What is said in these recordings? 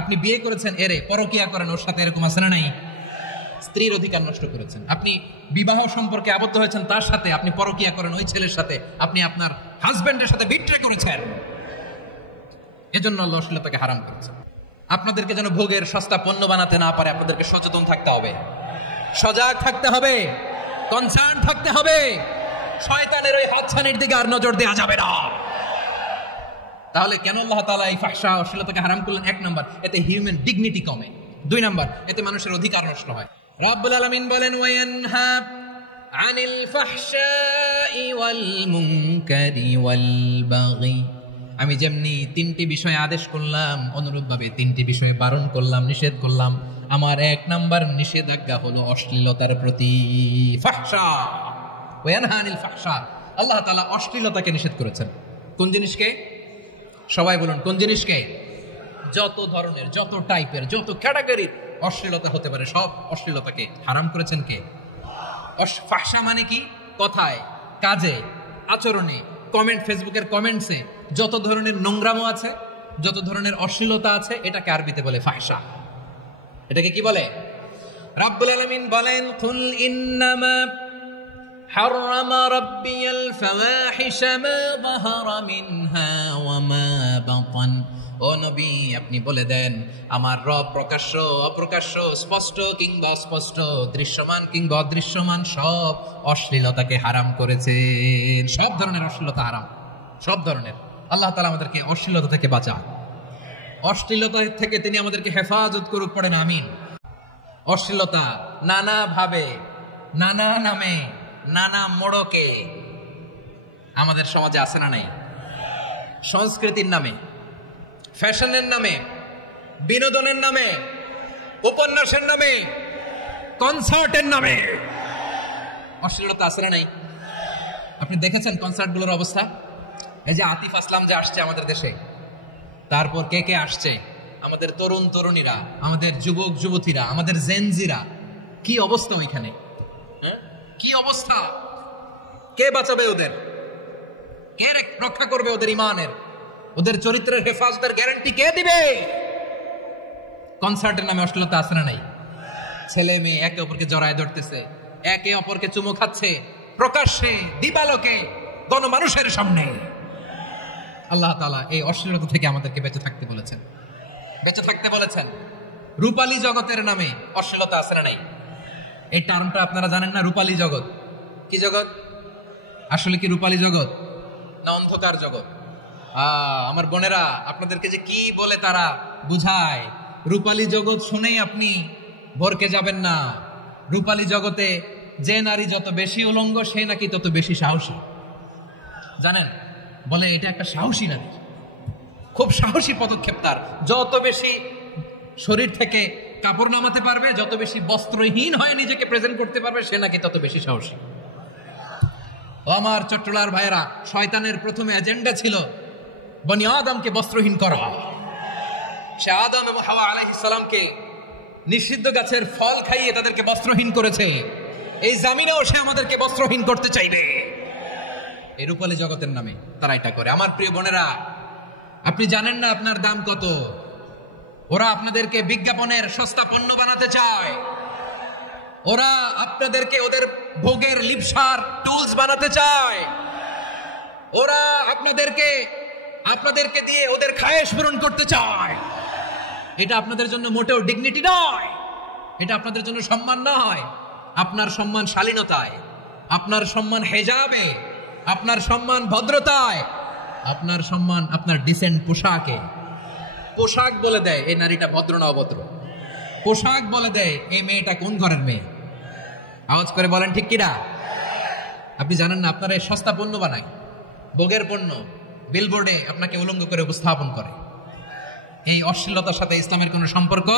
আপনি বিয়ে করেছেন এরে, পরকিয়া করেন ওর সাথে, এরকম আছে না নাই? স্ত্রীর অধিকার নষ্ট করেছেন। আপনি বিবাহ সম্পর্কে আবদ্ধ হয়েছেন তার সাথে, আপনি পরকিয়া করেন ওই ছেলের সাথে, আপনি আপনার হাজবেন্ডের সাথে বিট্রে করেছেন। এজন্য আল্লাহ অশ্লীলতাকে হারাম করেছেন। আপনাদেরকে যেন ভোগের সস্তা পণ্য বানাতে না পারে, আপনাদেরকে সচেতন থাকতে হবে, সজাগ থাকতে হবে, কনসার্ন থাকতে হবে। শয়তানের ওই হাতছানির দিকে আর নজর দেওয়া যাবে না। তাহলে কেন আল্লাহ তাআলা এই ফাহশা অশ্লীলতাকে হারাম করলেন? 1 নাম্বার, এতে হিউম্যান ডিগনিটি কমে। 2 নাম্বার, এতে মানুষের অধিকার নষ্ট হয়। রব্বুল আলামিন বলেন, ওয়ায়ানহা আনিল ফাহশাই ওয়াল মুনকারি ওয়াল বাগি। আমি যেমনি 3টি বিষয়ে আদেশ করলাম, অনুরূপভাবে 3টি বিষয়ে বারণ করলাম, নিষেধ করলাম। আমার 1 নাম্বার নিষেধাজ্ঞা হলো অশ্লীলতার প্রতি। ফাহশা, ওয়ায়ানহা আনিল ফাহশা, আল্লাহ তাআলা অশ্লীলতাকে নিষেধ করেছেন। কোন জিনিসকে? সবাই বলুন, কোন জিনিসকে? যত ধরনের, যত টাইপের, যত ক্যাটাগরির অশ্লীলতা হতে পারে সব অশ্লীলতাকে হারাম করেছেন কে? ফাহশা মানে কি? কথায়, কাজে, আচরণে, কমেন্ট, ফেসবুকের কমেন্টসে যত ধরনের নোংরামো আছে, যত ধরনের অশ্লীলতা আছে, এটাকে আরবিতে বলে ফাহশা। এটাকে কি বলে? রব্বুল আলামিন বলেন, কুল ইন্নামা হারামা রাব্বিয়াল ফাওয়াহিশা মা যাহারা মিনহা ওয়া মা বাতান। ও নবী, আপনি বলে দেন, আমার রব প্রকাশ্য, অপ্রকাশ্য, স্পষ্ট কিংবা অস্পষ্ট, দৃশ্যমান কিংবা অদৃশ্যমান সব অশ্লীলতাকে হারাম করেছেন। সব ধরনের অশ্লীলতা হারাম, সব ধরনের। আল্লাহ তাআলা আমাদেরকে অশ্লীলতা থেকে বাঁচান, অশ্লীলতা থেকে তিনি আমাদেরকে হেফাজত করুক, পড়েন আমিন। অশ্লীলতা নানা ভাবে, নানা নামে, নানা মোড়কে আমাদের সমাজে আছে না নাই? সংস্কৃতির নামে, ফ্যাশনের নামে, বিনোদনের নামে, উপন্যাসের নামে, কনসার্টের নামে অশ্লীলতা আছে না নাই? আপনি দেখেছেন কনসার্টগুলোর অবস্থা? এই যে আতিফ আসলাম যে আসছে আমাদের দেশে, তারপর কে কে আসছে, আমাদের তরুণ তরুণীরা, আমাদের যুবক যুবতীরা, আমাদের জেনজিরা, কি অবস্থা ওইখানে? কি অবস্থা? কে বাঁচাবে ওদের? কে রক্ষা করবে ওদের ইমানের, ওদের চরিত্রের হেফাজতের গ্যারান্টি কে দিবে? কনসার্টের নামে অশ্লীলতা আছে না নাই? ছেলে মেয়ে একে অপরকে জড়ায় ধরতেছে, একে অপরকে চুমু খাচ্ছে, প্রকাশ্যে, দিবালোকে, গণমানুষের সামনে। আল্লাহ তাআলা এই অশ্লীলতা থেকে আমাদেরকে বেঁচে থাকতে বলেছেন, বেঁচে থাকতে বলেছেন। রূপালী জগতের নামে অশ্লীলতা আছে না নাই? এই টার্মটা আপনারা জানেন না? রূপালী জগৎ কি জগৎ? আসলে কি রূপালী জগৎ না অন্ধকার জগৎ? আমার বোনেরা, আপনাদেরকে যে কি বলে তারা বুঝায়, রূপালী জগৎ শুনেই আপনি ভরকে যাবেন না। রূপালী জগতে যে নারী যত বেশি উলঙ্গ, সে নাকি তত বেশি সাহসী। জানেন, বলে এটা একটা সাহসী নারী, খুব সাহসী পদক্ষেপ তার। যত বেশি শরীর থেকে কাপড় নামাতে পারবে, যত বেশি বস্ত্রহীন হয়ে নিজেকে প্রেজেন্ট করতে পারবে, সে নাকি তত বেশি সাহসী। আমার চট্টলার ভাইয়েরা, শয়তানের প্রথমে এজেন্ডা ছিল বনি আদমকে বস্ত্রহীন করা। সে আদম এবং হাওয়া আলাইহিস সালামকে নিষিদ্ধ গাছের ফল খাইয়ে তাদেরকে বস্ত্রহীন করেছে। এই জামিনেও সে আমাদেরকে বস্ত্রহীন করতে চাইবে। এই রূপালী জগতের নামে তারা এটা করে। আমার প্রিয় বোনেরা, আপনি জানেন না আপনার দাম কত। ওরা আপনাদেরকে বিজ্ঞাপনের সস্তা পণ্য বানাতে চায়। ওরা আপনাদেরকে ওদের ভোগের লিপসার টুলস বানাতে চায়। ওরা আপনাদেরকে দিয়ে ওদের খায়েশ পূরণ করতে চায়। এটা আপনাদের জন্য মোটেও ডিগনিটি নয়, এটা আপনাদের জন্য সম্মান নয়। আপনার সম্মান শালীনতায়, আপনার সম্মান হেজাবে, আপনার সম্মান ভদ্রতায়, আপনার সম্মান আপনার ডিসেন্ট পোশাকে। পোশাক বলে দেয় এই নারীটা ভদ্র না অভদ্র। পোশাক বলে দেয় এই মেয়েটা কোন ঘরের মেয়ে। আওয়াজ করে বলেন ঠিক কিনা? আপনি জানেন না, আপনারা এই সস্তা পণ্য বানায়, ভোগের পণ্য, বিলবোর্ডে আপনাকে উলঙ্গ করে উপস্থাপন করে। এই অশ্লীলতার সাথে ইসলামের কোনো সম্পর্ক।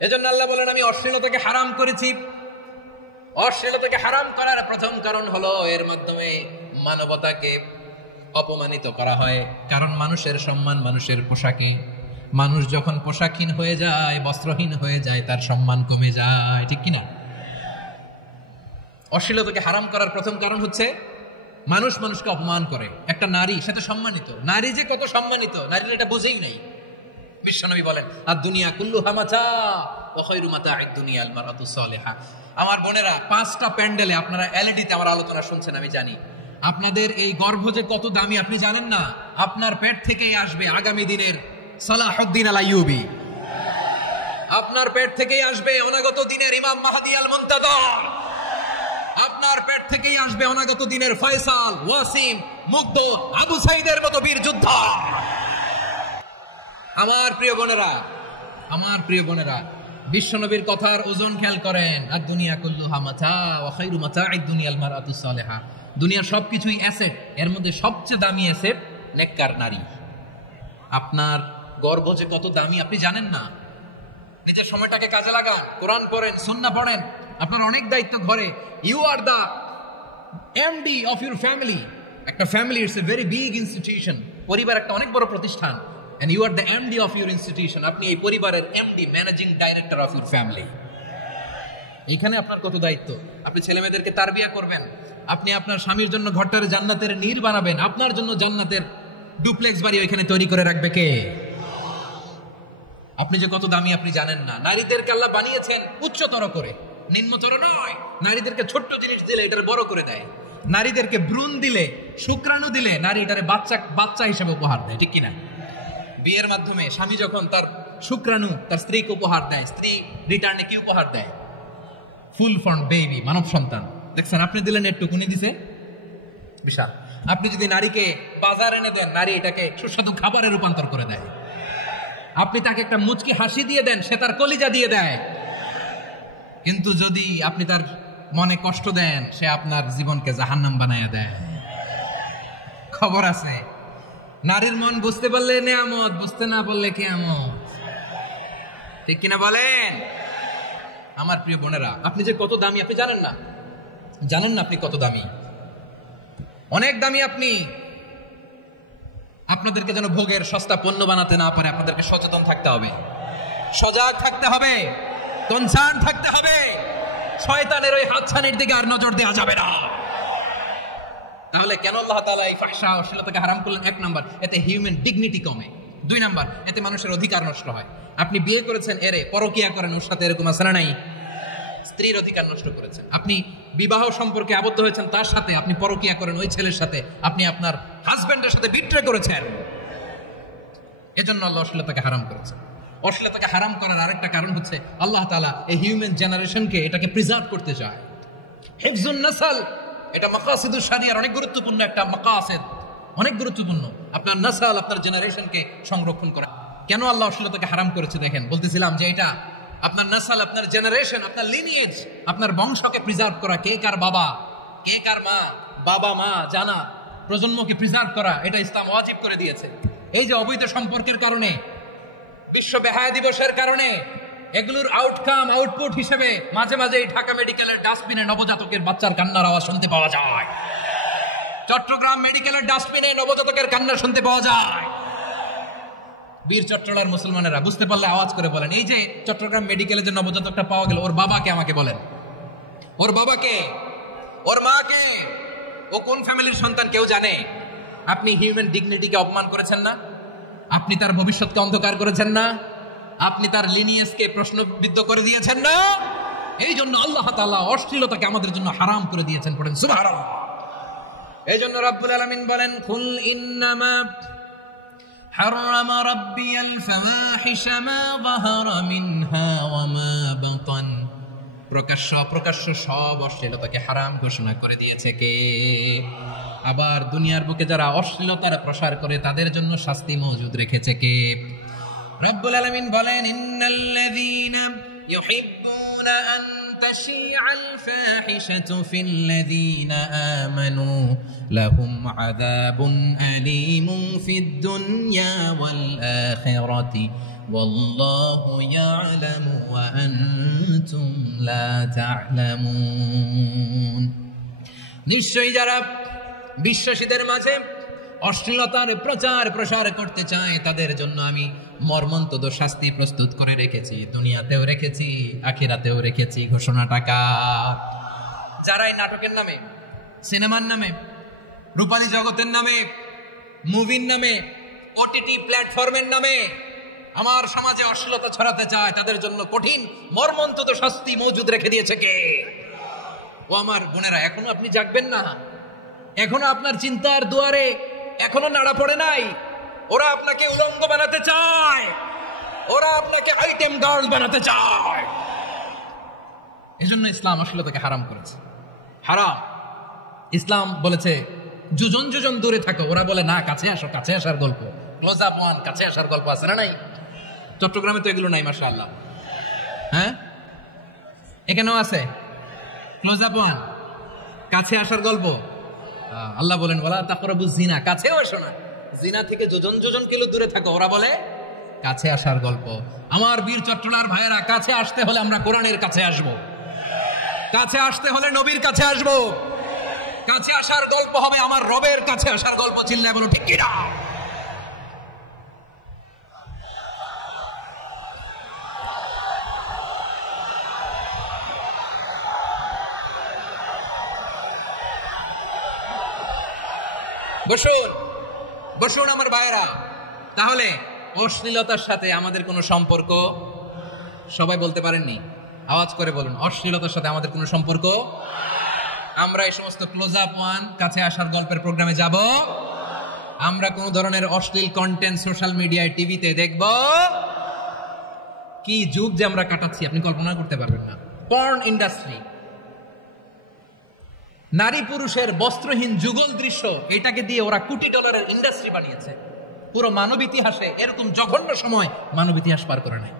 এজন্য আল্লাহ বলেন, আমি অশ্লীলতাকে হারাম করেছি। অশ্লীলতাকে হারাম করার প্রথম কারণ হলো এর মাধ্যমে মানবতাকে অপমানিত করা হয়। কারণ মানুষের সম্মান মানুষের পোশাকে। মানুষ যখন পোশাকহীন হয়ে যায়, বস্ত্রহীন হয়ে যায়, তার সম্মান কমে যায়, ঠিক কিনা? অশ্লীলতাকে হারাম করার প্রথম কারণ হচ্ছে মানুষ মানুষকে অপমান করে, একটা নারী সাথে সম্মানিত, নারী যে কত সম্মানিত নারী এটা বুঝেই নাই। বিশ্বনবী বলেন আর দুনিয়া কুল্লুহা মাতা ওয়া খায়রু মাতা'আদ দুনিয়া আল মারআতু সালিহা। আমার বোনেরা, 5টা প্যান্ডেলে আপনারা এলইডিতে আমার আলোচনা শুনছেন, আমি জানি আপনাদের এই গর্ভ যে কত দামি আপনি জানেন না। আপনার পেট থেকেই আসবে আগামী দিনের সালাহুদ্দিন আল আইয়ুবী, আপনার পেট থেকেই আসবে অনাগত দিনের ইমাম মাহদী আল মুনতাযর, আপনার পেট থেকেই আসবে অনাগত দিনের ফয়সাল, ওয়াসিম, মুগ্ধ, আবু সাইদের মতো বীর যোদ্ধা। আমার প্রিয় বোনেরা, আমার প্রিয় বোনেরা, বিশ্বনবীর কথার ওজন খেয়াল করেন। আর দুনিয়া কুল্লুহা মাতা ওয়া খায়রু মাতা'আদ দুনিয়া আল মারআতু সালিহা। দুনিয়ার সবকিছুই অ্যাসেট, এর মধ্যে সবচেয়ে দামি অ্যাসেট নেককার নারী। আপনার গর্ভ যে কত দামি আপনি জানেন না। নিজের সময়টাকে কাজে লাগান, কোরআন পড়েন, সুন্নাহ পড়েন। আপনার অনেক দায়িত্ব ঘরে। You are the MD of your family. একটা family it's a very big institution. পরিবার একটা অনেক বড় প্রতিষ্ঠান। And you are the MD of your institution. আপনি এই পরিবারের MD, managing director of your family. এখানে আপনার কত দায়িত্ব। আপনি ছেলে মেয়েদেরকে তারবিয়া করবেন, আপনি আপনার স্বামীর জন্য ঘরটার জান্নাতের নীর বানাবেন, আপনার জন্য জান্নাতের ডুপ্লেক্স বাড়ি ওইখানে তৈরি করে রাখবে কে? আপনি যে কত দামি আপনি জানেন না। নারীদেরকে আল্লাহ বানিয়েছেন উচ্চতর করে, নিম্নতর নয়। নারীদেরকে ছোট্ট জিনিস দিলে এটার বড় করে দেয়। নারীদেরকে ভ্রূণ দিলে, শুক্রাণু দিলে নারী এটারে বাচ্চা হিসেবে উপহার দেয়, ঠিক কিনা? বিয়ের মাধ্যমে স্বামী যখন তার শুক্রাণু তার স্ত্রীকে উপহার দেয়, স্ত্রী রিটার্নে কি উপহার দেয়? ফুল ফর্ম বেবি, মানব সন্তান। দেখছেন, আপনি দিলেন একটুকুনি, দিছে বিশাল। আপনি যদি নারীকে বাজার এনে দেন, নারী এটাকে সুস্বাদু খাবারে রূপান্তর করে দেয়। আপনি তাকে একটা মুচকি হাসি দিয়ে দেন, সে তার কলিজা দিয়ে দেয়। কিন্তু যদি আপনি তার মনে কষ্ট দেন, সে আপনার জীবনকে জাহান্নাম বানায়া দেয়। খবর আছে, নারীর মন বুঝতে পারলে নেয়ামত, বুঝতে না পারলে কিয়ামত, ঠিক কিনা বলেন? আমার প্রিয় বোনেরা, আপনি যে কত দামি আপনি জানেন না। জানেন না আপনি কত দামি, অনেক দামি আপনি। আপনাদেরকে যেন ভোগের সস্তা পণ্য বানাতে না পারে, আপনাদেরকে সচেতন থাকতে হবে, সজাগ থাকতে হবে, কনসার্ন থাকতে হবে। শয়তানের ওই হাতছানির দিকে আর নজর দেওয়া যাবে না। তাহলে কেন আল্লাহ তাআলা এই ফাহশা অশ্লীলতাকে হারাম করলেন? 1 নাম্বার, এতে হিউম্যান ডিগনিটি কমে। 2 নাম্বার, এতে মানুষের অধিকার নষ্ট হয়। আপনি বিয়ে করেছেন, এরে পরকিয়া করেন, ওর সাথে এরকম আছে না নাই? স্ত্রীর অধিকার নষ্ট করেছেন। আপনি বিবাহ সম্পর্কে আবদ্ধ হয়েছেন তার সাথে, আপনি পরকিয়া করেন ওই ছেলের সাথে, আপনি আপনার হাজবেন্ডের সাথে বিট্রে করেছেন। এজন্য আল্লাহ অশ্লীলতাকে হারাম করেছেন। অশ্লীলতাকে হারাম করার আরেকটা কারণ হচ্ছে আল্লাহ তাআলা এই হিউম্যান জেনারেশনকে এটাকে প্রিজার্ভ করতে চায়। হিফজুন নাসল, এটা মাকাসিদুশ শরিয়ার অনেক গুরুত্বপূর্ণ একটা মাকাসিদ, অনেক গুরুত্বপূর্ণ। আপনার নাসল, আপনার জেনারেশনকে সংরক্ষণ করা। কেন আল্লাহ অশ্লীলতাকে হারাম করেছে দেখেন। বলতেছিলাম যে এটা আপনার নাসল, আপনার জেনারেশন, আপনার লিনিয়েজ, আপনার বংশকে প্রিজার্ভ করা। কে কার বাবা, কে কার মা, বাবা মা জানা, প্রজন্মকে প্রিজার্ভ করা, এটা ইসলাম ওয়াজিব করে দিয়েছে। এই যে অবৈধ সম্পর্কের কারণে, বিশ্ব বেহায়া দিবসের কারণে, এগুলোর আউটকাম, আউটপুট হিসেবে মাঝে মাঝে ঢাকা মেডিকেলের ডাস্টবিনে নবজাতকের বাচ্চার কান্নার আওয়াজ শুনতে পাওয়া যায়। চট্টগ্রাম মেডিকেলের ডাস্টবিনে নবজাতকের কান্না শুনতে পাওয়া যায়। বীর চট্টলার মুসলমানেরা বুঝতে পারলে আওয়াজ করে বলেন, এই যে চট্টগ্রাম মেডিকেলে যে নবজাতকটা পাওয়া গেল, ওর বাবাকে আমাকে বলেন। ওর বাবাকে, ওর মাকে, ও কোন ফ্যামিলির সন্তান কেউ জানে? আপনি হিউম্যান ডিগনিটিকে অপমান করেছেন না? আপনি তার ভবিষ্যৎকে অন্ধকার করেছেন না? আপনি তার লিনিয়েজকে প্রশ্নবিদ্ধ করে দিয়েছেন না? এই জন্য আল্লাহ তাআলা অশ্লীলতাকে আমাদের জন্য হারাম করে দিয়েছেন। পড়েন সুবহানাল্লাহ। এই জন্য রাব্বুল আলামিন বলেন, কুল ইন্নামা হারামা রাব্বিয়াল ফাওয়াহিশা মা যাহারা মিনহা ওয়া মা বাতান। প্রকাশ্য অপ্রকাশ্য সব অশ্লীলতাকে হারাম ঘোষণা করে দিয়েছে কে? আবার দুনিয়ার বুকে যারা অশ্লীলতার প্রসার করে তাদের জন্য শাস্তি মজুদ রেখেছে কে? রব্বুল আলামিন বলেন, ইন্নাল্লাযীনা ইউহিব্বুনা আন তাশিআল ফাহিশাতু ফিল্লাযীনা আমানু লাহুম আযাবুন আলীমুন ফিদ দুনিয়া ওয়াল আখিরাতি ওয়াল্লাহু ইয়ালামু ওয়া আনতুম লা তা'লামুন। নিশ্চয়ই যারা বিশ্বাসীদের মাঝে অশ্লীলতার প্রচার প্রসার করতে চায় তাদের জন্য আমি মর্মন্তুদ শাস্তি প্রস্তুত করে রেখেছি, দুনিয়াতেও রেখেছি, আখিরাতেও রেখেছি। ঘোষণাটা কার? যারা এই নাটকের নামে, সিনেমার নামে, রূপালী জগতের নামে, মুভির নামে, ওটিটি প্ল্যাটফর্মের নামে আমার সমাজে অশ্লীলতা ছড়াতে চায়, তাদের জন্য কঠিন মর্মন্তুদ শাস্তি মজুদ রেখে দিয়েছে কে? ও আমার বোনেরা, এখনো আপনি জাগবেন না? এখনো আপনার চিন্তার দুয়ারে এখনো নাড়া পড়ে নাই? ওরা আপনাকে উলঙ্গ বানাতে চায়, ওরা আপনাকে আইটেম গার্ল বানাতে চায়। এজন্য ইসলাম অশ্লীলতাকে হারাম করেছে। হারাম। ইসলাম বলেছে যোজন যোজন দূরে থাকো, ওরা বলে না কাছে আসো, কাছে আসার গল্প, ক্লোজ আপ ওয়ান, কাছে আসার গল্প আছে না নাই? চট্টগ্রামে তো এগুলো নাই মাশাআল্লাহ। হ্যাঁ, এখানেও আছে ক্লোজ আপ ওয়ান, কাছে আসার গল্প। আল্লাহ বলেন ওয়ালা তাকরাবুজ জিনা, কাছেও এসো না, জিনা থেকে যোজন যোজন কিলো দূরে থাকো, ওরা বলে কাছে আসার গল্প। আমার বীর চট্টলার ভাইয়েরা, কাছে আসতে হলে আমরা কোরআনের কাছে আসব, কাছে আসতে হলে নবীর কাছে আসব, কাছে আসার গল্প হবে আমার রবের কাছে আসার গল্প। চিল্লায় বলো ঠিক কিনা? বসুন বসুন আমার ভাইয়েরা। তাহলে অশ্লীলতার সাথে আমাদের কোনো সম্পর্ক? সবাই বলতে পারেননি, আওয়াজ করে বলুন, অশ্লীলতার সাথে আমাদের কোনো সম্পর্ক? আমরা এই সমস্ত ক্লোজ আপ ওয়ান, কাছে আসার গল্পের প্রোগ্রামে যাব? আমরা কোন ধরনের অশ্লীল কন্টেন্ট সোশ্যাল মিডিয়ায়, টিভিতে দেখব? কি যুগ যে আমরা কাটাচ্ছি আপনি কল্পনা করতে পারবেন না। পর্ন ইন্ডাস্ট্রি, নারী পুরুষের বস্ত্রহীন যুগল দৃশ্য, এটাকে দিয়ে ওরা কোটি ডলারের ইন্ডাস্ট্রি বানিয়েছে। পুরো মানব ইতিহাসে এরকম জঘন্য সময় মানব ইতিহাস পার করে নাই।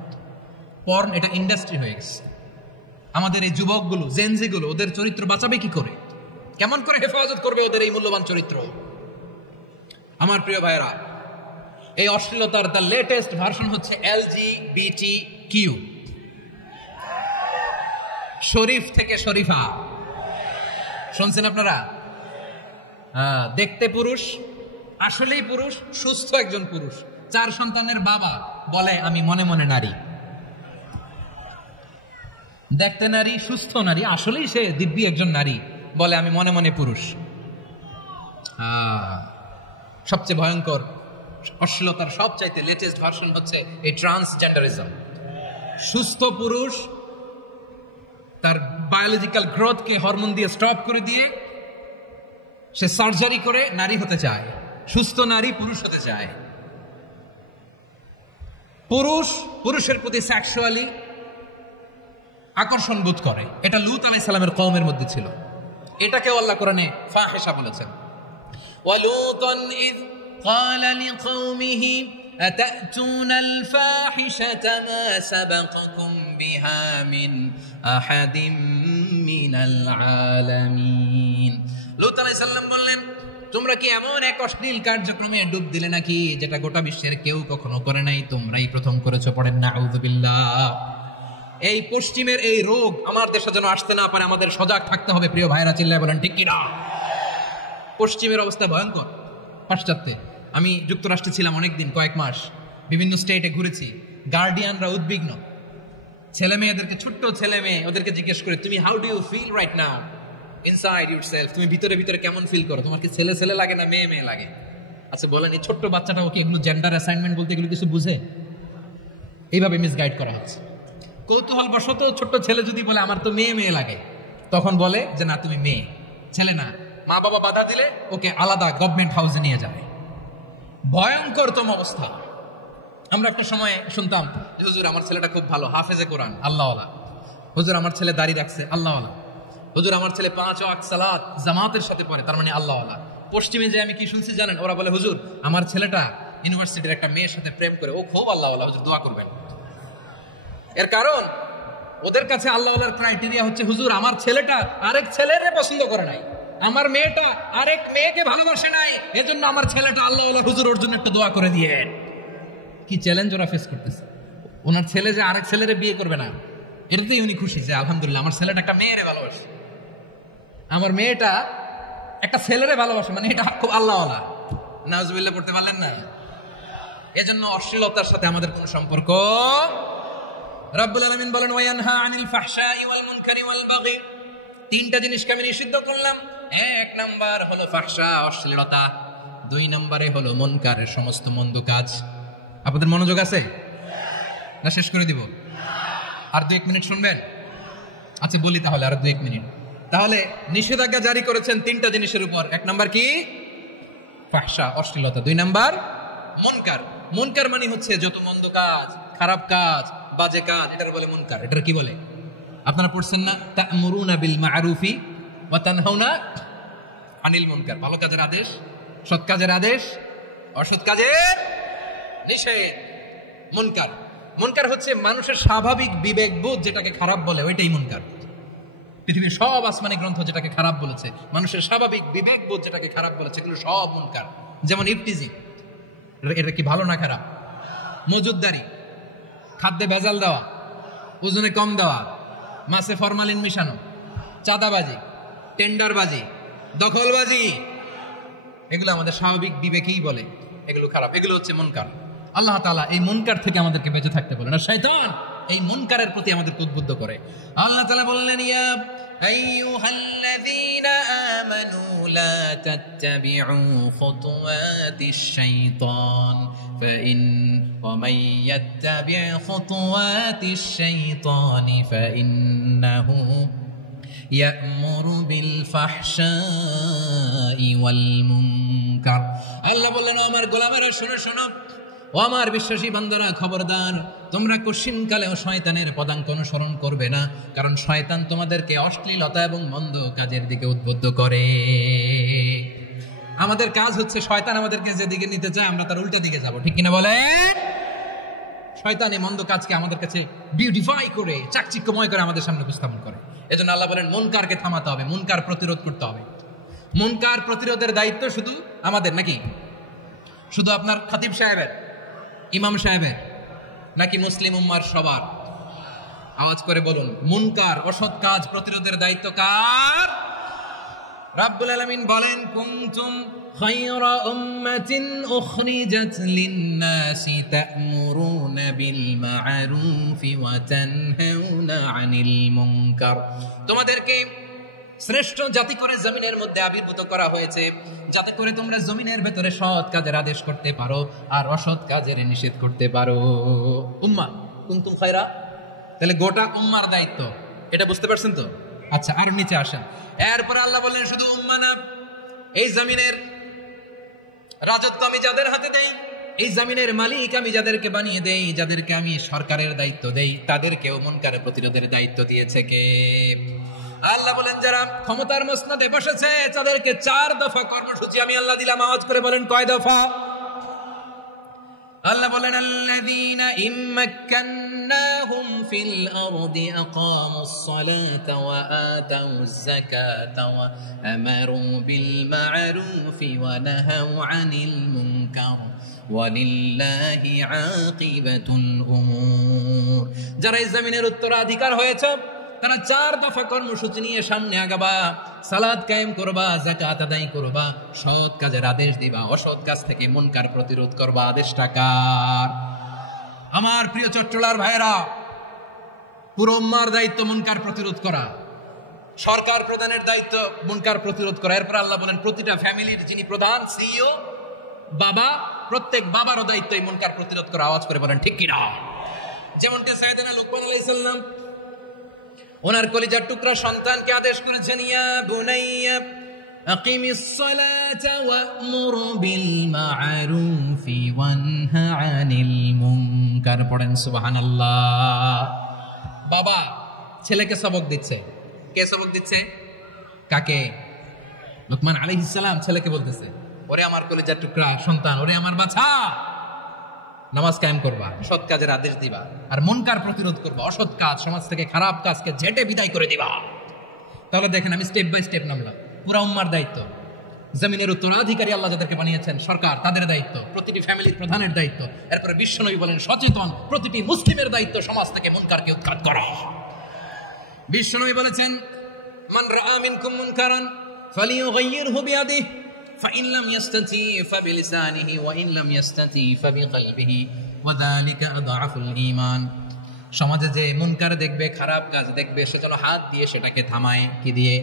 পর্ন এটা ইন্ডাস্ট্রি হয়ে গেছে। আমাদের এই যুবকগুলো, জেনজিগুলো, ওদের চরিত্র বাঁচাবে কি করে? কেমন করে হেফাজত করবে ওদের এই মূল্যবান চরিত্র? আমার প্রিয় ভাইরা, এই অশ্লীলতার দ্য লেটেস্ট ভার্সন হচ্ছে LGBTQ, শরীফ থেকে শরীফা। শুনছেন আপনারা? দেখতে পুরুষ, আসলেই পুরুষ, সুস্থ একজন পুরুষ, 4 সন্তানের বাবা, বলে আমি মনে মনে নারী। দেখতে নারী, সুস্থ নারী, আসলেই সে দিব্যি একজন নারী, বলে আমি মনে মনে পুরুষ। সবচেয়ে ভয়ঙ্কর অশ্লীলতার সবচাইতে লেটেস্ট ভার্সন হচ্ছে এই ট্রান্সজেন্ডারিজম। সুস্থ পুরুষ তার বায়োলজিক্যাল গ্রোথকে হরমোন দিয়ে স্টপ করে দিয়ে সে সার্জারি করে নারী হতে চায়। সুস্থ নারী পুরুষ হতে চায়। পুরুষ পুরুষের প্রতি সেক্সুয়ালি আকর্ষণ বোধ করে। এটা লূত আলাইহিস সালামের কওমের মধ্যে ছিল। এটাকেও আল্লাহ কোরআনে ফাহিশা বলেছেন। ওয়ালুতান ইয ক্বালা লিকওমিহি আতাতুনাল ফাহিশাতা মা সাবাকাকুম বিহা মিন আহাদিম মিনাল আলামিন। লূত আলাইহিস সালাম বললেন, তোমরা কি এমন এক অশ্লীল কার্যক্রমে ডুব দিলে নাকি যেটা গোটা বিশ্বের কেউ কখনো করে নাই, তোমরাই প্রথম করেছো। পড়েন নাউযু বিল্লাহ। এই পশ্চিমের এই রোগ আমার দেশে যেন আসতে না পারে, আমাদের সজাগ থাকতে হবে। প্রিয় ভাইরা, চিল্লায় বলেন ঠিক কিনা? পশ্চিমের অবস্থা ভয়ঙ্কর। পাশ্চাত্যে, আমি যুক্তরাষ্ট্রে ছিলাম অনেকদিন, কয়েক মাস, বিভিন্ন স্টেটে ঘুরেছি। গার্ডিয়ানরা উদ্বিগ্ন। ছেলে মেয়েদেরকে, ছোট্ট ছেলে মেয়ে, ওদেরকে জিজ্ঞেস করে, তুমি how do you feel right now inside yourself? তুমি ভিতরে ভিতরে কেমন ফিল করো? তোমার কি ছেলে ছেলে লাগে না মেয়ে মেয়ে লাগে? আচ্ছা বলেন, এই ছোট্ট বাচ্চাটা ওকে এগুলো জেন্ডার অ্যাসাইনমেন্ট বলতে এগুলো কিছু বুঝে? এইভাবে মিসগাইড করা হচ্ছে। কৌতূহল বশত ছোট্ট ছেলে যদি বলে আমার তো মেয়ে মেয়ে লাগে, তখন বলে যে না তুমি মেয়ে, ছেলে না। মা বাবা বাধা দিলে ওকে আলাদা গভর্নমেন্ট হাউসে নিয়ে যাবে। ভয়ঙ্করতম অবস্থা। আমরা একটা সময় শুনতাম, হুজুর আমার ছেলেটা খুব ভালো, হাফেজে কোরআন, আল্লাহওয়ালা। হুজুর আমার ছেলে দাড়ি রাখছে, আল্লাহওয়ালা। হুজুর আমার ছেলে 5 ওয়াক্ত সালাত জামাতের সাথে পড়ে, তার মানে আল্লাহওয়ালা। পশ্চিমে যে আমি কি শুনছি জানেন? ওরা বলে হুজুর আমার ছেলেটা ইউনিভার্সিটির একটা মেয়ের সাথে প্রেম করে, ও খুব আল্লাহওয়ালা, হুজুর দোয়া করবেন। এর কারণ ওদের কাছে আল্লাহওয়ালার ক্রাইটেরিয়া হচ্ছে, হুজুর আমার ছেলেটা আরেক ছেলেরে পছন্দ করে নাই, আমার মেয়েটা আরেক মেয়েকে ভালোবাসে নাই, এজন্য আমার ছেলেটা আল্লাহওয়ালা, হুজুর ওর জন্য একটা দোয়া করে দিয়ে। কি চ্যালেঞ্জ ওরা ফেস করতেছে। ওনার ছেলে যে আরেক ছেলেরে বিয়ে করবে না, এটাতেই উনি খুশি যে আলহামদুলিল্লাহ আমার ছেলেটা একটা মেয়েরে ভালোবাসে, আমার মেয়েটা একটা ছেলেরে ভালোবাসে, মানে এটা খুব আল্লাহওয়ালা। নাউজুবিল্লাহ পড়তে পারলেন না? এজন্য অশ্লীলতার সাথে আমাদের কোন সম্পর্ক। রাব্বুল আলামিন বলেন ওয়ায়ানহা আনিল ফাহশাই ওয়াল মুনকারি ওয়াল বাগি, 3টা জিনিসকে আমি নিষিদ্ধ করলাম। এক নাম্বার হলো ফাহশা, অশ্লীলতা। 2 নম্বরে হলো মুনকারের সমস্ত মন্দ কাজ। আপনাদের মনোযোগ আছে না শেষ করে দিব? আর 2-1 মিনিট শুনবেন? আচ্ছা বলি তাহলে, আর 2-1 মিনিট। তাহলে নিষেধাজ্ঞা জারি করেছেন 3টা জিনিসের উপর। 1 নাম্বার কি? ফাহশা, অশ্লীলতা। 2 নাম্বার মুনকার। মুনকার মানে হচ্ছে যত মন্দ কাজ, খারাপ কাজ, বাজে কাজ, এটার বলে মুনকার। এটার কি বলে? আপনারা পড়ছেন না, তা'মুরুনা বিল মা'রুফি ওয়া তানহাউনা আনিল মুনকার। ভালো কাজের আদেশ, সৎ কাজের আদেশ, অসৎ কাজের নিষেধ। মুনকার, মুনকার হচ্ছে মানুষের স্বাভাবিক বিবেকবোধ যেটাকে খারাপ বলে, ওইটাই মুনকার। পৃথিবীর সব আসমানি গ্রন্থ যেটাকে খারাপ বলেছে, মানুষের স্বাভাবিক বিবেকবোধ যেটাকে খারাপ বলেছে, এগুলো সব মুনকার। যেমন ইফতিজিং, এটা কি ভালো না খারাপ? মজুদদারি, খাদ্যে ভেজাল দেওয়া, ওজনে কম দেওয়া, মাছে ফরমালিন মিশানো, চাঁদাবাজি, টেন্ডারবাজি, দখলবাজি, এগুলো আমাদের স্বাভাবিক বিবেকেই বলে এগুলো খারাপ, এগুলো হচ্ছে মুনকার। আল্লাহ তাআলা এই মুনকার থেকে আমাদেরকে বেঁচে থাকতে বলেন, আর শয়তান এই মুনকারের প্রতি আমাদেরকে উদ্বুদ্ধ করে। আল্লাহ তাআলা বললেন, ইয়া আইয়ুহাল্লাযীনা আমানু লা তাত্তাবিউ খুতুওয়াতিশ শাইতান ওয়া মান ইয়াত্তাবি' খুতুওয়াতিশ শাইতানি ফাইন্নাহু ইয়া'মুরু বিল ফাহশাই ওয়াল মুনকার। আল্লাহ বললেন, আমার গোলামেরা শোনো শোনো, ও আমার বিশ্বাসী বান্দারা খবরদার, তোমরা কোশ্চিনকালেও শয়তানের পদাঙ্ক অনুসরণ করবে না, কারণ শয়তান তোমাদেরকে অশ্লীলতা এবং মন্দ কাজের দিকে উদ্বুদ্ধ করে। আমাদের কাজ হচ্ছে শয়তান আমাদেরকে যেদিকে নিতে চায় আমরা তার উল্টো দিকে যাব, ঠিক কিনা বলে? শয়তান এই মন্দ কাজকে আমাদের কাছে বিউটিফাই করে, চাকচিক্যময় করে আমাদের সামনে উপস্থাপন করে। এজন্য আল্লাহ বলেন মুনকারকে থামাতে হবে, মুনকার প্রতিরোধ করতে হবে। মুনকার প্রতিরোধের দায়িত্ব শুধু আমাদের নাকি? শুধু আপনার খতিব সাহেবের, ইমাম সাহেবের, নাকি মুসলিম উম্মার সবার? আওয়াজ করে বলুন, মুনকার অসৎ কাজ প্রতিরোধের দায়িত্ব কার? রাব্বুল আলামিন বলেন, কুনতুম খায়রা উম্মাতিন উখরিজাত লিন-নাসি তা'মুরুনা বিল মা'রুফি ওয়া তানহাউনা আনিল মুনকার। তোমাদেরকে শ্রেষ্ঠ জাতি করে জমিনের মধ্যে আবির্ভূত করা হয়েছে, যাতে করে তোমরা জমিনের ভেতরে সৎ কাজের আদেশ করতে পারো আর অসৎ কাজের নিষেধ করতে পারো। উম্মাহ কুনতুম খায়রা, তাহলে গোটা উম্মার দায়িত্ব, এটা বুঝতে পারছেন তো? আচ্ছা, আর নিচে আসেন। এরপরে আল্লাহ বললেন, শুধু উম্মাহ না, এই জমিনের রাজত্ব আমি যাদের হাতে দেই, এই জমিনের মালিক আমি যাদেরকে বানিয়ে দেই, যাদেরকে আমি সরকারের দায়িত্ব দেই, তাদেরকেও মুনকারের প্রতিরোধের দায়িত্ব দিয়েছে কে? আল্লাহ বলেন, যারা ক্ষমতার মসনদে বসেছে তাদেরকে 4 দফা কর্মসূচি আমি আল্লাহ দিলাম। আওয়াজ করে বলেন, কয় দফা? আল্লাহ বলেন, আল্লাযীনা ইম্মাক্কান্নাহুম ফিল আরদি আকামুস সালাতা ওয়া আতাউয যাকাতা ওয়া আমারু বিল মা'রুফি ওয়া নাহাউ আনিল মুনকার ওয়ালিল্লাহি আকিবাতুল উমুর। যারা এই জমিনের উত্তরাধিকার হয়েছে তারা 4 দফা কর্মসূচি নিয়ে সামনে আগাবা। সালাত কায়েম করবা, যাকাত আদায় করবা, সৎ কাজের আদেশ দিবা, অসৎ কাজ থেকে মুনকার প্রতিরোধ করবা। আদেশটা কার? আমার প্রিয় চট্টলার ভাইরা, পুরো উম্মার দায়িত্ব মুনকার প্রতিরোধ করা, সরকার প্রধানের দায়িত্ব মুনকার প্রতিরোধ করা। এরপর আল্লাহ বলেন, প্রতিটা ফ্যামিলির যিনি প্রধান, সিইও, বাবা, প্রত্যেক বাবারও দায়িত্ব এই মুনকার প্রতিরোধ করা। আওয়াজ করে বলেন, ঠিক কিনা? যেমনটা সাইয়েদনা লুকমান আলাইহিস সালাম ওনার কলিজার টুকরা সন্তানকে আদেশ করেছেন, ইয়া বুনাইয়া আকিমিস সালাতা ওয়া'মুর বিল মা'রুফি ওয়ানহা আনিল মুনকার। পড়েন সুবহানাল্লাহ। বাবা ছেলেকে সবক দিচ্ছে। কে সবক দিচ্ছে? কাকে? লুকমান আলাইহিস সালাম ছেলেকে বলতেছে, ওরে আমার কলিজার টুকরা সন্তান, ওরে আমার বাছা, নামাজ কায়েম করবা, সৎ কাজের আদেশ দিবা, আর মুনকার প্রতিরোধ করবা, অসৎ কাজ, সমাজ থেকে খারাপ কাজকে ঝেঁটে বিদায় করে দিবা। তাহলে দেখেন, আমি স্টেপ বাই স্টেপ নামলাম। পুরা উম্মার দায়িত্ব, জমিনের উত্তরাধিকারী আল্লাহ যাদেরকে বানিয়েছেন সরকার, তাদের দায়িত্ব, প্রতিটি ফ্যামিলির প্রধানের দায়িত্ব। এরপরে বিশ্বনবী বলেন, সচেতন প্রতিটি মুসলিমের দায়িত্ব সমাজ থেকে মুনকারকে উৎখাত করা। বিশ্বনবী বলেছেন, মান রাআ মিনকুম মুনকারান ফালিয়ুগাইয়িরহু বিয়াদিহি فإن لم يستطع فبلسانه وإن لم يستطع فبقلبه وذلك أضعف الإيمان। সমাজে যে মুনকার দেখবে, খারাপ কাজ দেখবে, সে যেন হাত দিয়ে সেটাকে থামায়। কি দিয়ে?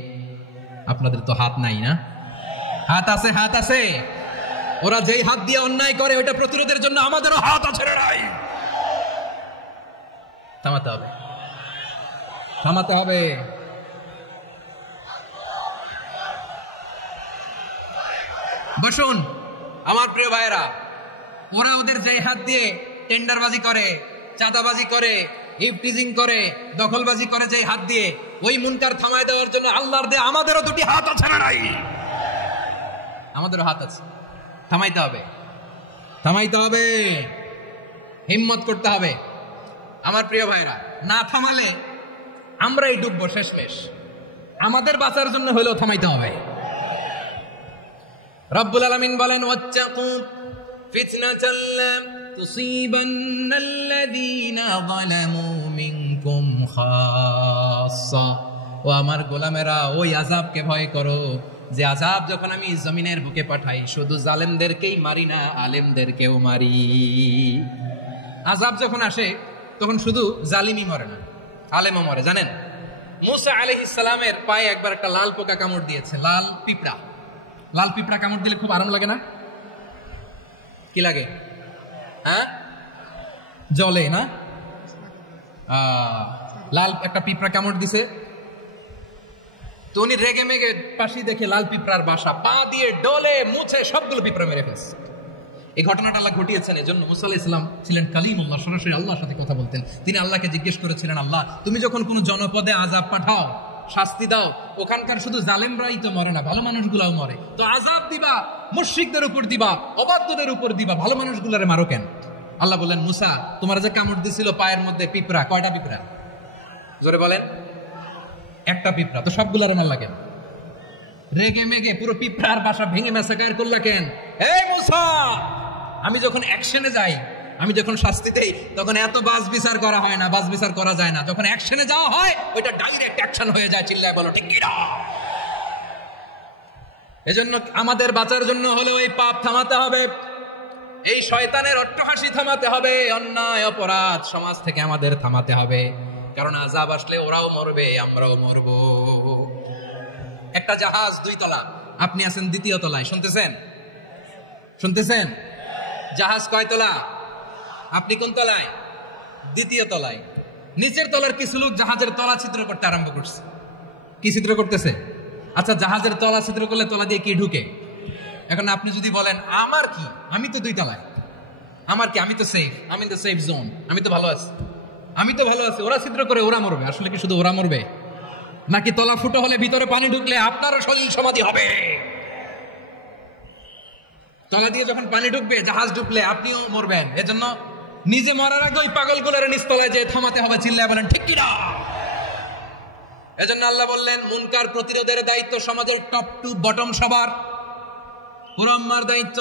আপনাদের তো হাত নাই না? হাত আছে, হাত আছে। ওরা যেই হাত দিয়ে অন্যায় করে ওটা প্রতিরোধের জন্য আমাদেরও হাত আছে রে ভাই। থামাতে হবে, থামাতে হবে। বসুন আমার প্রিয় ভাইরা, ওরা ওদের যেই হাত দিয়ে টেন্ডারবাজি করে, চাঁদাবাজি করে, ইফটিজিং করে, দখলবাজি করে, যেই হাত দিয়ে, ওই মুনকার থামায় দেওয়ার জন্য আল্লাহর দেয়া আমাদেরও দুটি হাত আছে না নাই? আমাদেরও হাত আছে। থামাইতে হবে, থামাইতে হবে, হিম্মত করতে হবে। আমার প্রিয় ভাইরা, না থামালে আমরাই ডুববো শেষমেশ। আমাদের বাঁচার জন্য হলেও থামাইতে হবে। রব্বুল আলামিন বলেন, ওয়াত্তাকু ফিতনাতাল লা তুসিবান্নাল্লাযীনা যালামু মিনকুম খাসসা। ও আমার গোলামেরা, ওই আযাবকে ভয় করো যে আযাব যখন আমি জমিনের বুকে পাঠাই শুধু জালেমদেরকেই মারি না, আলেমদেরকেও মারি। আযাব যখন আসে তখন শুধু জালিমই মরে না, আলেমও মরে। জানেন, মুসা আলাইহিস সালামের পায়ে একবার একটা লাল পোকা কামড় দিয়েছে, লাল পিঁপড়া। লাল পিঁপড়া কামড় দিলে খুব আরাম লাগে না? কি লাগে? হ্যাঁ, জলে না? লাল একটা পিঁপড়া কামড় দিছে, তো উনি রেগে মেগে পাশি দেখে লাল পিঁপড়ার বাসা, পা দিয়ে ডলে মুছে সবগুলো পিঁপড়া মেরে ফেলছে। এই ঘটনাটা আল্লাহ ঘটিয়েছেন এজন্য মুসা আলাইহিস সালাম ছিলেন কালিমুল্লাহ, সরাসরি আল্লাহর সাথে কথা বলতেন। তিনি আল্লাহকে জিজ্ঞেস করেছিলেন, আল্লাহ তুমি যখন কোনো জনপদে আযাব পাঠাও, শাস্তি দাও, ওখানকার শুধু জালেমরাই তো মরে না, ভালো মানুষগুলাও মরে, তো আযাব দিবা মুশরিকদের উপর দিবা, অবাধ্যদের উপর দিবা, ভালো মানুষগুলারে মারো কেন? আল্লাহ বললেন, মুসা তোমার যে কামড় দিছিল পায়ের মধ্যে পিঁপড়া, কয়টা পিঁপড়া? জোরে বলেন। একটা পিঁপড়া, তো সবগুলারে মারলা কেন? রেগে মেগে পুরো পিঁপড়ার বাসা ভেঙে ম্যাসাকার করলা কেন? এই মুসা, আমি যখন অ্যাকশনে যাই, আমি যখন শাস্তি দেই, তখন এত বাস বিচার করা হয় না, বাস বিচার করা যায় না। যখন অ্যাকশনে যাওয়া হয় ওইটা ডাইরেক্ট অ্যাকশন হয়ে যায়। চিল্লায় বলো ঠিক কি না? এজন্য আমাদের বাঁচার জন্য হলো এই পাপ থামাতে হবে, এই শয়তানের অট্টহাসি থামাতে হবে, অন্যায় অপরাধ সমাজ থেকে আমাদের থামাতে হবে। কারণ আযাব আসলে ওরাও মরবে, আমরাও মরব। একটা জাহাজ 2 তলা, আপনি আছেন 2য় তলায়, শুনতেছেন? শুনতেছেন? জাহাজ কয় তলা? আপনি কোন তলায়? 2য় তলায়। নিচের তলার কিছু লোক জাহাজের তলা ছিদ্র করতে আরম্ভ করছে। কি ছিদ্র করতেছে? আচ্ছা, জাহাজের তলা ছিদ্র করলে তলা দিয়ে কি ঢুকে? এখন আপনি যদি বলেন আমার কি, আমি তো 2 তলায়, আমার কি, আমি তো সেফ, আমি তো সেফ জোন, আমি তো ভালো আছি, আমি তো ভালো আছি, ওরা ছিদ্র করে ওরা মরবে। আসলে কি শুধু ওরা মরবে? নাকি তলা ফুটো হলে ভিতরে পানি ঢুকলে আপনারও শরীর সমাধি হবে? তলা দিয়ে যখন পানি ঢুকবে, জাহাজ ঢুকলে আপনিও মরবেন। এজন্য নিজে মরার আগে ওই পাগলগুলোর নিচতলায় যে থামাতে হবে। চিল্লায় বলেন ঠিক কিনা? এজন্য আল্লাহ বললেন, মুনকার প্রতিরোধের দায়িত্ব সমাজের টপ টু বটম সবার। পুরো আম্মার দায়িত্ব,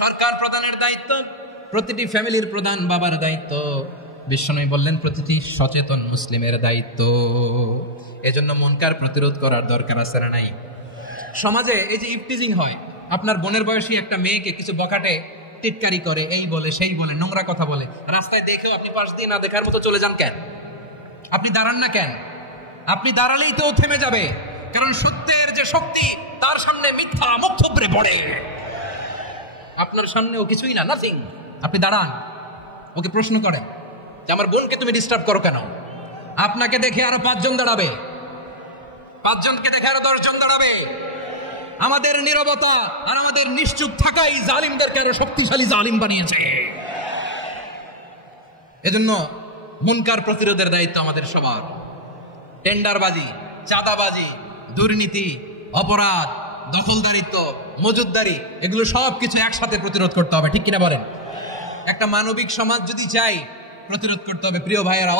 সরকার প্রধানের দায়িত্ব, প্রতিটি ফ্যামিলির প্রধান বাবার দায়িত্ব, বিশ্বনবী বললেন প্রতিটি সচেতন মুসলিমের দায়িত্ব। এজন্য মুনকার প্রতিরোধ করার দরকার আছে না নাই? সমাজে এই যে ইফটিজিং হয়, আপনার বোনের বয়সী একটা মেয়েকে কিছু বখাটে টিটকারি করে, এই বলে সেই বলে, নোংরা কথা বলে, রাস্তায় দেখেও আপনি পাশ দিয়ে না দেখার মতো চলে যান কেন? আপনি দাঁড়ান না কেন? আপনি দাঁড়ালেই তো থেমে যাবে, কারণ সত্যের যে শক্তি তার সামনে মিথ্যা মুখ থুবড়ে পড়ে। আপনার সামনে ও কিছুই না, নাথিং। আপনি দাঁড়ান, ওকে প্রশ্ন করেন যে আমার বোনকে তুমি ডিস্টার্ব করো কেন? আপনাকে দেখে আরো 5 জন দাঁড়াবে, 5 জনকে দেখে আরো 10 জন দাঁড়াবে। আমাদের নীরবতা আর আমাদের নিশ্চুপ থাকাই জালিমদেরকে আরো শক্তিশালী জালিম বানিয়েছে। এজন্য মুনকার প্রতিরোধের দায়িত্ব আমাদের সবার। টেন্ডারবাজি, চাঁদাবাজি, দুর্নীতি, অপরাধ, দখলদারিত্ব, মজুদদারি, এগুলো সব কিছু একসাথে প্রতিরোধ করতে হবে। ঠিক কিনা বলেন? একটা মানবিক সমাজ যদি চাই, প্রতিরোধ করতে হবে। প্রিয় ভাইয়েরা,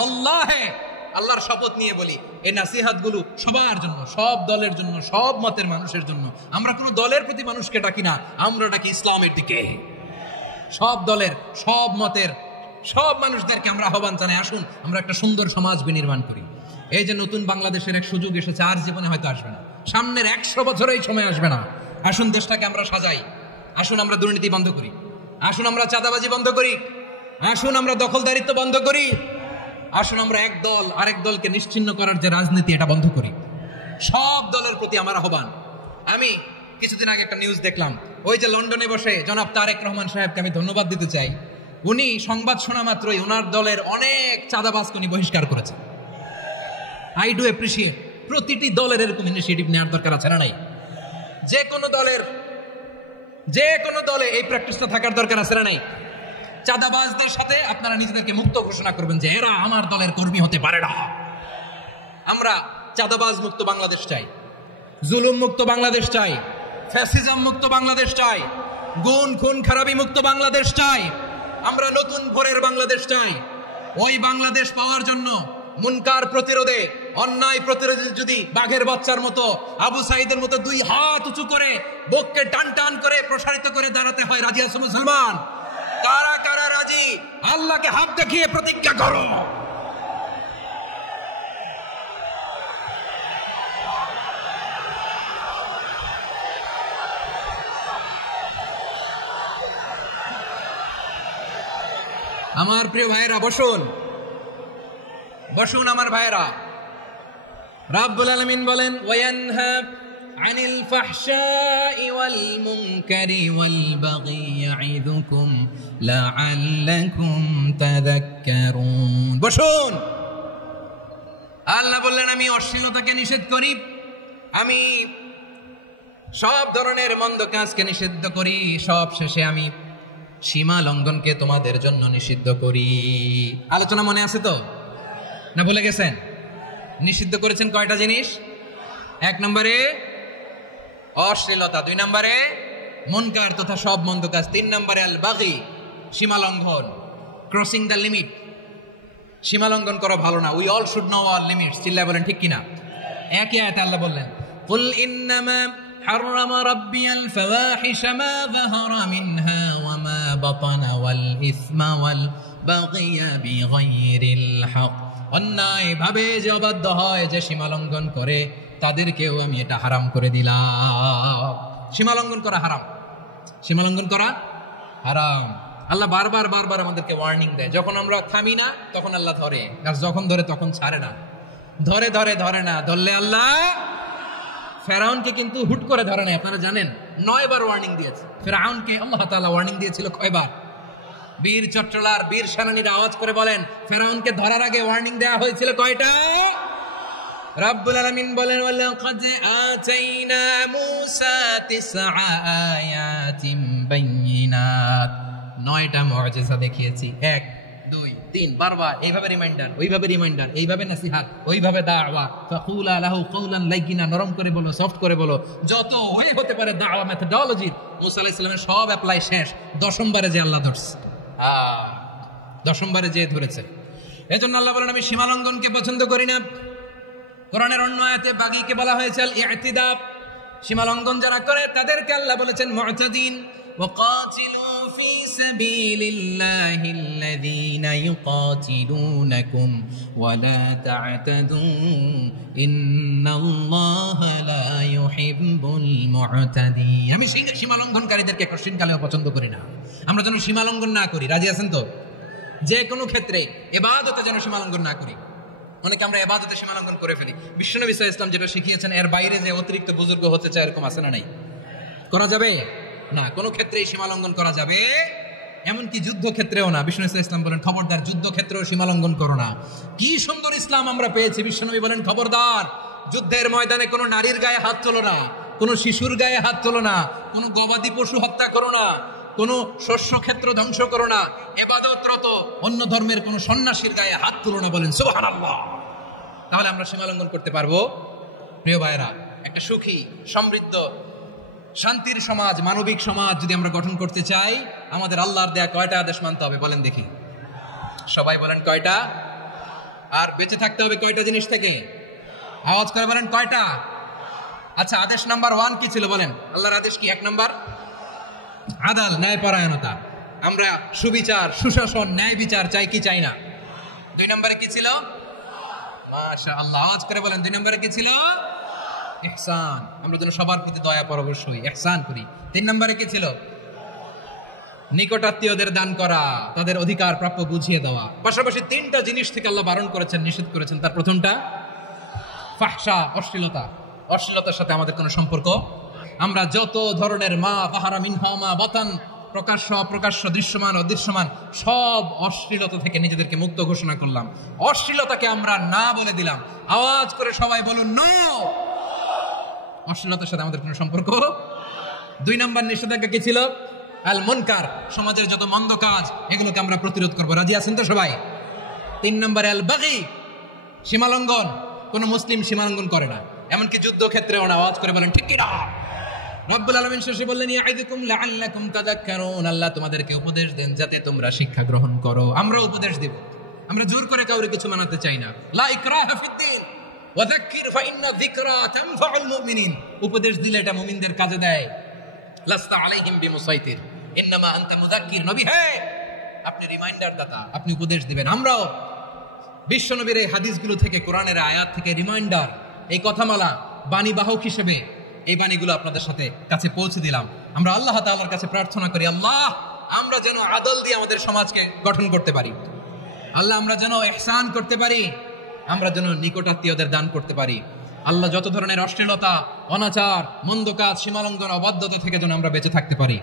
আল্লাহর শপথ নিয়ে বলি, এই নাসিহাত গুলো সবার জন্য, সব দলের জন্য, সব মতের মানুষের জন্য। আমরা কোনো দলের প্রতি মানুষকে ডাকি না, আমরা ডাকি ইসলামের দিকে। সব দলের, সব মতের, সব মানুষদেরকে আমরা আহ্বান জানাই, আসুন আমরা একটা সুন্দর সমাজ বিনির্মাণ করি। এই যে নতুন বাংলাদেশের এক সুযোগ এসেছে, আর জীবনে হয়তো আসবে না, সামনের 100 বছরে এই সময় আসবে না। আসুন দেশটাকে আমরা সাজাই, আসুন আমরা দুর্নীতি বন্ধ করি, আসুন আমরা চাঁদাবাজি বন্ধ করি, আসুন আমরা দখলদারিত্ব বন্ধ করি, আসুন আমরা এক দল আরেক দলকে নিশ্চিহ্ন করার যে রাজনীতি, এটা বন্ধ করি। সব দলের প্রতি আমার আহ্বান। আমি কিছুদিন আগে একটা নিউজ দেখলাম, ওই যে লন্ডনে বসে জনাব তারেক রহমান সাহেবকে আমি ধন্যবাদ দিতে চাই, উনি সংবাদ শোনা মাত্রই ওনার দলের অনেক চাঁদাবাজকে উনি বহিষ্কার করেছেন। I do appreciate. প্রতিটি দলের এরকম ইনিশিয়েটিভ নেওয়ার দরকার আছে না নাই? যে কোনো দলে এই প্র্যাকটিসটা থাকার দরকার আছে না নাই? চাঁদাবাজদের সাথে আপনারা নিজেদেরকে মুক্ত ঘোষণা করবেন যে এরা আমার দলের কর্মী হতে পারে না। আমরা চাঁদাবাজ মুক্ত বাংলাদেশ চাই, জুলুম মুক্ত বাংলাদেশ চাই, ফ্যাসিজম মুক্ত বাংলাদেশ চাই, গুণ খুন খারাপি মুক্ত বাংলাদেশ চাই। আমরা নতুন ভোরের বাংলাদেশ চাই। ওই বাংলাদেশ পাওয়ার জন্য মুনকার প্রতিরোধে, অন্যায় প্রতিরোধে যদি বাঘের বাচ্চার মতো, আবু সাইদের মতো দুই হাত উঁচু করে বুককে টান টান করে প্রসারিত করে দাঁড়াতে হয়, রাজি আছো মুসলমান? কারা কারা রাজি? আল্লাহকে হাত দেখিয়ে প্রতিজ্ঞা করো। আমার প্রিয় ভাইয়েরা, বসুন বসুন আমার ভাইয়েরা। রাব্বুল আলামিন বলেন, ওয়ায়ানহা আনিল ফাহশাই ওয়াল মুনকারি ওয়াল বাগি ইয়াইদুকুম লাআল্লাকুম তাযাক্কারুন। বসুন। আল্লাহ বললেন, আমি অশ্লীলতাকে নিষেধ করি, আমি সব ধরনের মন্দ কাজকে নিষিদ্ধ করি, সব শেষে আমি সীমা লঙ্ঘনকে তোমাদের জন্য নিষিদ্ধ করি। আলোচনা মনে আছে তো, না ভুলে গেছেন? নিষিদ্ধ করেছেন কয়টা জিনিস? 1 নম্বরে অশ্লীলতা, 2 নম্বরে মুনকার তথা সব মন্দ কাজ, 3 নম্বরে আল বাগি, সীমা লঙ্ঘন, ক্রসিং দ্য লিমিট। সীমা লঙ্ঘন করা ভালো না। We all should know our limits. চিল্লায় বলেন ঠিক কিনা? একই আয়াতে আল্লাহ বললেন, কুল ইন্নামা حرم ربي الفواحش ما ظهر منها وما بطن والإثم والبغي بغير الحق। অন্যায় ভাবে যে অবাধ্য হয়, যে সীমা লঙ্ঘন করে, তাদেরকেও আমি এটা হারাম করে দিলাম। সীমা লঙ্ঘন করা হারাম, সীমা লঙ্ঘন করা হারাম। আল্লাহ বারবার বারবার আমাদেরকে ওয়ার্নিং দেয়। যখন আমরা থামি না তখন আল্লাহ ধরে, আর যখন ধরে তখন ছাড়ে না। ধরে ধরে ধরে না, ধরলে আল্লাহ। ফেরাউনকে কিন্তু হুট করে ধরে নাই, আপনারা জানেন 9 বার ওয়ার্নিং দিয়েছে। ফেরাউনকে আল্লাহ তাআলা ওয়ার্নিং দিয়েছিল কয়বার? বীর চট্টলার বীর সেনানীরা আওয়াজ করে বলেন, ফেরাউনকে ধরার আগে ওয়ার্নিং দেওয়া হয়েছিল কয়টা? রাব্বুল আলামিন বলেন, ওয়ালাকাদ আতাইনা মূসা 9 আয়াতিন বাইয়িনাত। 9টা মুআজিজা দেখিয়েছি। 1 2 3 বারবার এইভাবে রিমাইন্ডার, ওইভাবে রিমাইন্ডার, এইভাবে নাসিহাত, ওইভাবে দাওয়া। ফাকুলা লাহু কাওলান লাইয়িনা, নরম করে বলো, সফট করে বলো, যত ওয়ে হতে পারে দাওয়া মেথোডোলজি। মুসা আলাইহিস সালামের সব অ্যাপ্লাই শেষ। 10ম বারে যে আল্লাহ ধরছে, 10ম বারে যে ধরেছে। এজন্য আল্লাহ বলেন, আমি সীমা লঙ্ঘনকে পছন্দ করি না। কোরআনের অন্য আয়াতে বাগীকে বলা হয়েছে আল ইতিদা, সীমা লঙ্ঘন যারা করে তাদেরকে আল্লাহ বলেছেন মুতাদিন। وقاتلوا في سبيل الله الذين يقاتلونكم ولا تعتدوا إن الله لا يحب المعتدين। আমি সীমা লঙ্ঘনকারীদেরকে কোশ্চিন কালেও পছন্দ করি না। আমরা যেন সীমা লঙ্ঘন না করি, রাজি আছেন তো? যে কোনো ক্ষেত্রে ইবাদতে যেন সীমা লঙ্ঘন না করি। অনেকে আমরা ইবাদতে সীমা লঙ্ঘন করে ফেলি। বিশ্বনবী সাল্লাল্লাহু আলাইহি ওয়াসাল্লাম যেটা শিখিয়েছেন, এর বাইরে যে অতিরিক্ত বুজুর্গ হতে চায়, এরকম আছে না নাই? করা যাবে না, কোনো ক্ষেত্রেই সীমা লঙ্ঘন করা যাবে, এমনকি যুদ্ধক্ষেত্রেও না। বিষ্ণু ইসলাম বলেন, খবরদার যুদ্ধক্ষেত্রেও সীমা লঙ্ঘন করো না। কি সুন্দর ইসলাম আমরা পেয়েছি। বিশ্বনবী বলেন, খবরদার যুদ্ধের ময়দানে কোনো নারীর গায়ে হাত তোলো না, কোনো শিশুর গায়ে হাত তোলো না, কোনো গবাদি পশু হত্যা করো না, কোনো শস্য ক্ষেত্র ধ্বংস করো না, ইবাদতরত অন্য ধর্মের কোনো সন্ন্যাসীর গায়ে হাত তোলো না। বলেন সুবহানাল্লাহ। তাহলে আমরা সীমা লঙ্ঘন করতে পারবো? প্রিয় ভাইরা, একটা সুখী, সমৃদ্ধ, শান্তির সমাজ, মানবিক সমাজ যদি আমরা গঠন করতে চাই, আমাদের আল্লাহর দেয়া কয়টা আদেশ মানতে হবে বলেন দেখি? সবাই বলেন কয়টা? আর বেঁচে থাকতে হবে কয়টা জিনিস থেকে? আওয়াজ করে বলেন কয়টা? আচ্ছা, আদেশ নাম্বার 1 কি ছিল বলেন? আল্লাহর আদেশ কি? 1 নাম্বার আদাল, ন্যায়পরায়ণতা। আমরা সুবিচার, সুশাসন, ন্যায় বিচার চাই কি চাই না? 2 নম্বরে কি ছিল? মাশাআল্লাহ, আওয়াজ করে বলেন 2 নম্বরে কি ছিল? ইহসান। আমরা যেন সবার প্রতি দয়া পরবশ হই, ইহসান করি। 3 নম্বরে কি ছিল? নিকটাত্মীয়দের দান করা, তাদের অধিকার প্রাপ্য বুঝিয়ে দেওয়া। পাশাপাশি 3টা জিনিস থেকে আল্লাহ বারণ করেছেন, নিষেধ করেছেন। তার প্রথমটা ফাহশা, অশ্লীলতা। অশ্লীলতার সাথে আমাদের কোনো সম্পর্ক। আমরা যত ধরনের মা পাহারা মিনহা মা বাতান, প্রকাশ্য অপ্রকাশ্য, দৃশ্যমান অদৃশ্যমান, সব অশ্লীলতা থেকে নিজেদেরকে মুক্ত ঘোষণা করলাম। অশ্লীলতাকে আমরা না বলে দিলাম। আওয়াজ করে সবাই বলুন নো। অশ্লীলতার সাথে আমাদের কোনো সম্পর্ক। 2 নম্বর নিষেধাজ্ঞা কি ছিল? আল মুনকার, সমাজের যত মন্দ কাজ এগুলোকে আমরা প্রতিরোধ করবো। রাজি আছেন তো সবাই? 3 নম্বরে আল বাগি, সীমালঙ্ঘন। কোন মুসলিম সীমালঙ্ঘন করে না, এমনকি যুদ্ধক্ষেত্রেও না। আওয়াজ করে বলেন ঠিক কি না? রব্বুল আলামিন শেষে বললেন ইয়াইদুকুম লাআল্লাকুম তাযাক্কারুন, আল্লাহ তোমাদেরকে উপদেশ দেন যাতে তোমরা শিক্ষা গ্রহণ করো। আমরা উপদেশ দেব, আমরা জোর করে কাউকে কিছু মানাতে চাই না। লা ইকরাহা ফিদ্দিন ওয়া যাক্কির ফাইন্না যিকরা তানফাউল মুমিনিন। উপদেশ দিলে এটা মুমিনদের কাজে দেয়। লাস্তা আলাইহিম বিমুসাইতির ইন্নামা আনতা মুযাক্কির। নবী হে, আপনি রিমাইন্ডার দাতা, আপনি উপদেশ দিবেন। আমরাও বিশ্বনবীর এই হাদিসগুলো থেকে, কোরআনের আয়াত থেকে রিমাইন্ডার, এই কথামালা, বাণী বাহক হিসেবে এই বাণীগুলো আপনাদের সাথে কাছে পৌঁছে দিলাম। আমরা আল্লাহ তাআলার কাছে প্রার্থনা করি, আল্লাহ আমরা যেন আদল দিয়ে আমাদের সমাজকে গঠন করতে পারি। আল্লাহ আমরা যেন ইহসান করতে পারি, আমরা যেন নিকটাত্মীয়দের দান করতে পারি। আল্লাহ যত ধরনের অশ্লীলতা, অনাচার, মন্দ কাজ, সীমালঙ্ঘন, অবাধ্যতা থেকে যেন আমরা বেঁচে থাকতে পারি।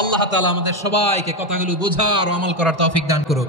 আল্লাহ তাআলা আমাদের সবাইকে কথাগুলো বোঝার ও আমল করার তৌফিক দান করুন।